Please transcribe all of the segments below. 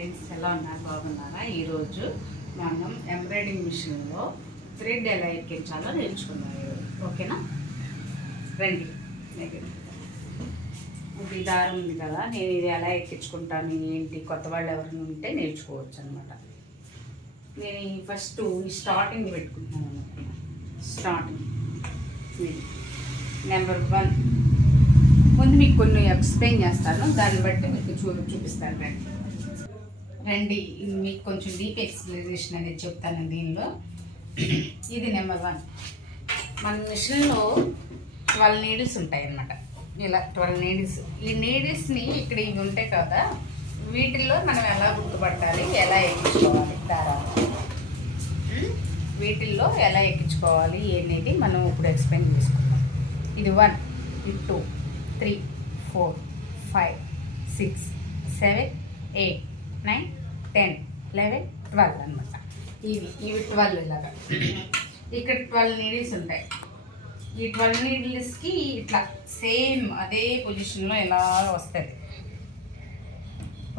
Friends, ఎలా ఉన్నారు? బాగున్నారా? ఈరోజు మనం ఎంబ్రాయిడింగ్ మిషన్లో థ్రెడ్ ఎలా ఎక్కించాలో నేర్చుకున్నాం ఈరోజు. ఓకేనా? రండి. ఇది దారం ఉంది కదా, నేను ఇది ఎలా ఎక్కించుకుంటాను ఏంటి, కొత్త వాళ్ళు ఎవరైనా ఉంటే నేర్చుకోవచ్చు అనమాట. నేను ఫస్ట్ ఈ స్టార్టింగ్ పెట్టుకుంటున్నాను అనమాట. స్టార్టింగ్ నెంబర్ 1 ముందు మీకు కొన్ని ఎక్స్ప్లెయిన్ చేస్తాను, దాన్ని బట్టి మీకు చూపిస్తాను. రండి మీకు కొంచెం డీప్ ఎక్స్ప్లెనేషన్ అనేది చెప్తాను దీనిలో. ఇది నెంబర్ 1. మన మిషన్లో 12 నీడిల్స్ ఉంటాయి అన్నమాట. ఇలా 12 నీడిల్స్. ఈ నీడిల్స్ని ఇక్కడ ఇవి ఉంటాయి కదా, వీటిల్లో మనం ఎలా గుర్తుపట్టాలి, ఎలా ఎక్కించుకోవాలి దారాలు, వీటిల్లో ఎలా ఎక్కించుకోవాలి అనేది మనం ఇప్పుడు ఎక్స్ప్లెయిన్ చేసుకుందాం. ఇది 1, ఇది 2, 3, 4, 5, 6, 7, 8, 9, 10, 11, 12 అనమాట. ఇవి 12 ఇలాగా. ఇక్కడ 12 నీడిల్స్ ఉంటాయి. ఈ 12 నీడిల్స్కి ఇట్లా సేమ్ అదే పొజిషన్లో ఎలా వస్తుంది.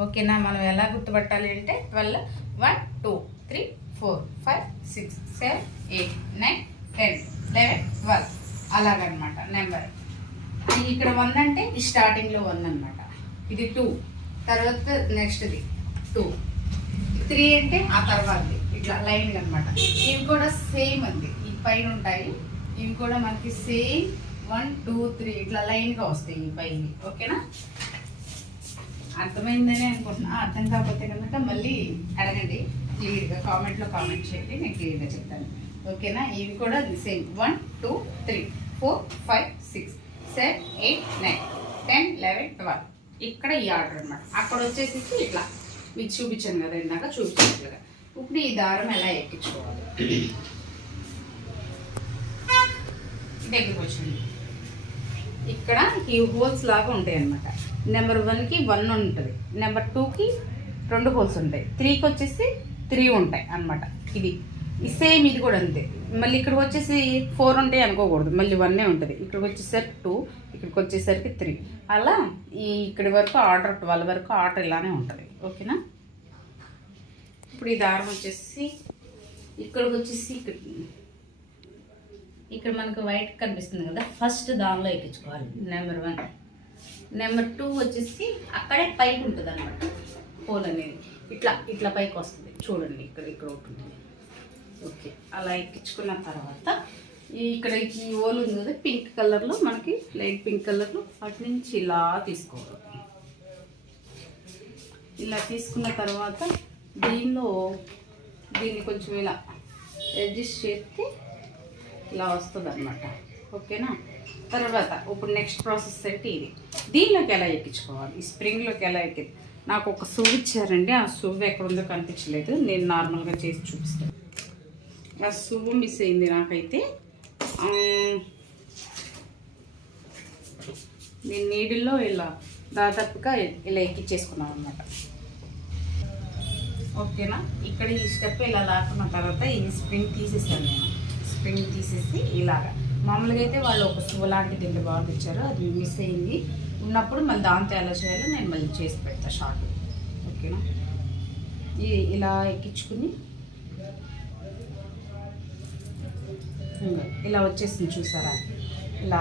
ఓకేనా? మనం ఎలా గుర్తుపట్టాలి అంటే 12, 1, 2, 3, 4, 5, 6, 7, 8, 9, 10, 11, 12 అలాగనమాట నెంబర్. ఇక్కడ 1 అంటే ఈ స్టార్టింగ్లో 1 అనమాట. ఇది 2, తర్వాత నెక్స్ట్ది 2, 3 అంటే ఆ తర్వాతది. ఇట్లా లైన్గా అనమాట. ఇవి కూడా సేమ్ అండి, ఈ పైన ఉంటాయి. ఇవి కూడా మనకి సేమ్ 1, 2, 3 ఇట్లా లైన్గా వస్తాయి ఈ పైన. ఓకేనా? అర్థమైందని అనుకుంటున్నా. అర్థం కాకపోతే కనుక మళ్ళీ అడగండి క్లియర్గా, కామెంట్లో కామెంట్ చేయండి, నేను క్లియర్గా చెప్తాను. ఓకేనా? ఇవి కూడా సేమ్ 1, 2, 3, 4, 5, 6, 7, 8, 9, 10, 11, 12 ఇక్కడ ఈ ఆర్డర్ అనమాట. అక్కడ వచ్చేసి ఇట్లా మీకు చూపించాను కదా ఇందాక, చూపించినట్లుగా. ఇప్పుడు ఈ దారం ఎలా ఎక్కించుకోవాలి దగ్గరికి వచ్చింది. ఇక్కడ ఈ హోల్స్ లాగా ఉంటాయి అన్నమాట. నెంబర్ 1కి 1 ఉంటుంది, నెంబర్ 2కి 2 హోల్స్ ఉంటాయి, 3కి వచ్చేసి 3 ఉంటాయి అన్నమాట. ఇది సేమ్, ఇది కూడా అంతే. మళ్ళీ ఇక్కడికి వచ్చేసి 4 ఉంటాయి అనుకోకూడదు, మళ్ళీ 1 ఉంటుంది. ఇక్కడికి వచ్చేసరికి 2, ఇక్కడికి వచ్చేసరికి 3 అలా ఇక్కడి వరకు ఆర్డర్ 12 వరకు ఆర్డర్ ఇలానే ఉంటుంది. ఓకేనా? ఇప్పుడు ఈ దారం వచ్చేసి ఇక్కడికి వచ్చేసి ఇక్కడ మనకు వైట్ కనిపిస్తుంది కదా, ఫస్ట్ దానిలో ఎక్కించుకోవాలి నెంబర్ 1. నెంబర్ 2 వచ్చేసి అక్కడే పైకి ఉంటుంది అనమాట. హోల్ అనేది ఇట్లా పైకి వస్తుంది చూడండి, ఇక్కడ ఉంటుంది. ఓకే, అలా ఎక్కించుకున్న తర్వాత ఇక్కడ ఈ హోల్ ఉంది కదా పింక్ కలర్లో, మనకి లైట్ పింక్ కలర్లో, అటు నుంచి ఇలా తీసుకోవాలి. ఇలా తీసుకున్న తర్వాత దీన్ని కొంచెం ఇలా అడ్జస్ట్ చేస్తే ఇలా వస్తుంది అనమాట. ఓకేనా? తర్వాత ఇప్పుడు నెక్స్ట్ ప్రాసెస్ అంటే ఇది. దీనిలోకి ఎలా ఎక్కించుకోవాలి, ఈ స్ప్రింగ్లోకి ఎలా నాకు ఒక సువ్వు ఇచ్చారండి, ఆ సువ్వు ఎక్కడ ఉందో కనిపించలేదు, నేను నార్మల్గా చేసి చూపిస్తాను. ఆ సువ్వు మిస్ అయింది నాకైతే. నేను నీడిల్లో ఇలా దాదాపుగా ఇలా ఎక్కించేసుకున్నాను అనమాట. ఓకేనా? ఇక్కడ ఈ స్టెప్ ఇలా లాక్కున్న తర్వాత ఈ స్ప్రింగ్ తీసేసాను నేను. స్ప్రింగ్ తీసేసి ఇలాగా, మామూలుగా అయితే వాళ్ళు ఒక సువ్వు లాంటిది ఇంత బాగా ఇచ్చారు, అది మిస్ అయింది. ఉన్నప్పుడు మళ్ళీ దాంతో ఎలా చేయాలో నేను మళ్ళీ చేసి పెడతాను షార్ట్. ఓకేనా? ఇలా ఎక్కించుకుని ఇలా వచ్చేసింది చూసారా, ఇలా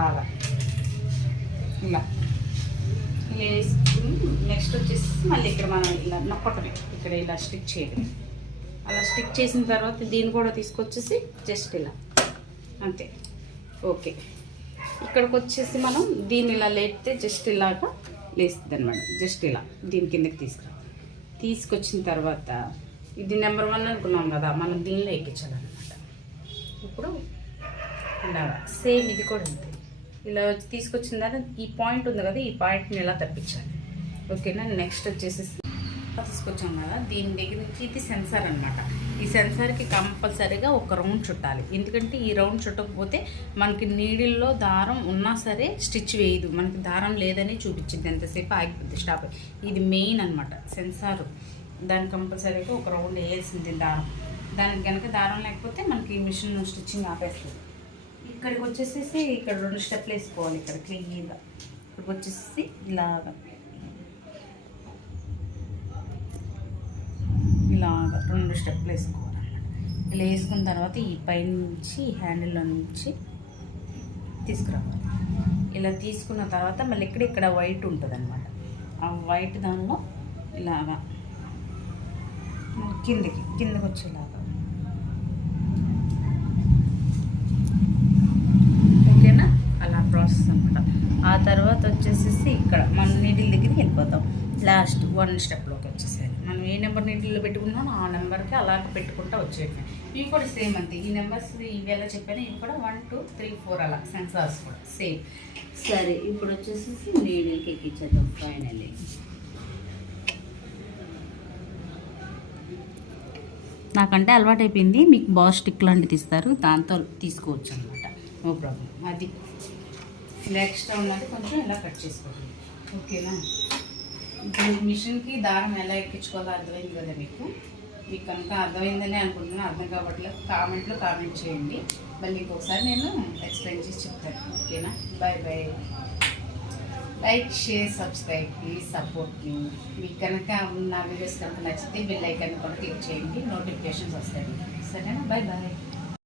వేసుకుని నెక్స్ట్ వచ్చేసి మళ్ళీ ఇక్కడ మనం ఇలా నొక్కటమే, ఇక్కడ ఇలా స్టిక్ చేయడం. అలా స్టిక్ చేసిన తర్వాత దీన్ని కూడా తీసుకొచ్చేసి జస్ట్ ఇలా అంతే. ఓకే, ఇక్కడికి వచ్చేసి మనం దీన్ని ఇలా లేపితే జస్ట్ ఇలాగా లేస్తుంది అనమాట. జస్ట్ ఇలా దీని కిందకి తీసుకొచ్చిన తర్వాత ఇది నెంబర్ 1 అనుకున్నాం కదా, మనం దీనిలో ఎక్కించాలన్నమాట. ఇప్పుడు ఇలా సేమ్ ఇది కూడా అంతే. ఇలా తీసుకొచ్చిన తర్వాత ఈ పాయింట్ ఉంది కదా, ఈ పాయింట్ని ఇలా తప్పించాలి. ఓకేనా? నెక్స్ట్ వచ్చేసి తీసుకొచ్చాం కదా, దీని దగ్గర నుంచి ఇది సెన్సార్ అనమాట. ఈ సెన్సార్కి కంపల్సరీగా ఒక రౌండ్ చుట్టాలి. ఎందుకంటే ఈ రౌండ్ చుట్టకపోతే మనకి నీడిల్లో దారం ఉన్నా సరే స్టిచ్ వేయదు, మనకి దారం లేదని చూపించింది, ఎంతసేపు ఆగిపోద్ది, స్టాప్. ఇది మెయిన్ అనమాట సెన్సార్. దానికి కంపల్సరీగా ఒక రౌండ్ వేయాల్సింది దారం. దానికి కనుక దారం లేకపోతే మనకి మిషన్ స్టిచ్చింగ్ ఆపేస్తుంది. ఇక్కడికి వచ్చేసేసి ఇక్కడ 2 స్టెప్లు వేసుకోవాలి. ఇక్కడ క్లీన్గా ఇక్కడికి వచ్చేసి ఇలాగా ఇలాగా 2 స్టెప్లు వేసుకోవాలన్నమాట. ఇలా వేసుకున్న తర్వాత ఈ పైనుంచి హ్యాండిల్లో నుంచి తీసుకురావాలి. ఇలా తీసుకున్న తర్వాత మళ్ళీ ఇక్కడ వైట్ ఉంటుంది అనమాట. ఆ వైట్ దానిలో ఇలాగా కిందకి వచ్చేలాగా, ఓకేనా? అలా ప్రాసెస్ అనమాట. ఆ తర్వాత వచ్చేసేసి ఇక్కడ మన నీడిల్ దగ్గరికి వెళ్ళిపోతాం. లాస్ట్ 1 స్టెప్లోకి వచ్చేసేది. మనం ఏ నెంబర్ నీడిల్లో పెట్టుకున్నామో ఆ నెంబర్కి అలాగ పెట్టుకుంటూ వచ్చేయటమే. ఇవి కూడా సేమ్ అంతే. ఈ నెంబర్స్ ఇవి ఎలా చెప్పాను, ఇవి కూడా 1 2 3 4 అలా సెన్సార్స్ కూడా సేమ్. సరే, ఇప్పుడు వచ్చేసేసి నీడిల్కి ఎక్కించేద్దాం ఫైనల్లీ. నాకంటే అలవాటు అయిపోయింది. మీకు బాస్ స్టిక్ లాంటిది ఇస్తారు, దాంతో తీసుకోవచ్చు అనమాట. No problem. అది ఇలా ఎక్స్ట్రా ఉన్నది కొంచెం ఇలా కట్ చేసుకోండి, ఓకేనా? ఇప్పుడు మిషన్కి దారం ఎలా ఎక్కించుకోవాలో అర్థమైంది కదా మీకు. మీకు కనుక అర్థమైందని అనుకుంటున్నాను. అర్థం కావట్లేదు కామెంట్లో కామెంట్ చేయండి. మళ్ళీ ఇంకొకసారి నేను ఎక్స్ప్లెయిన్ చేసి చెప్తాను, ఓకేనా? Bye bye. Like, share, subscribe, please support me. మీకు కనుక నా వీడియోస్ కనుక నచ్చితే బెల్ ఐకాన్ కూడా క్లిక్ చేయండి, నోటిఫికేషన్స్ వస్తాయి. సరేనా? Bye bye.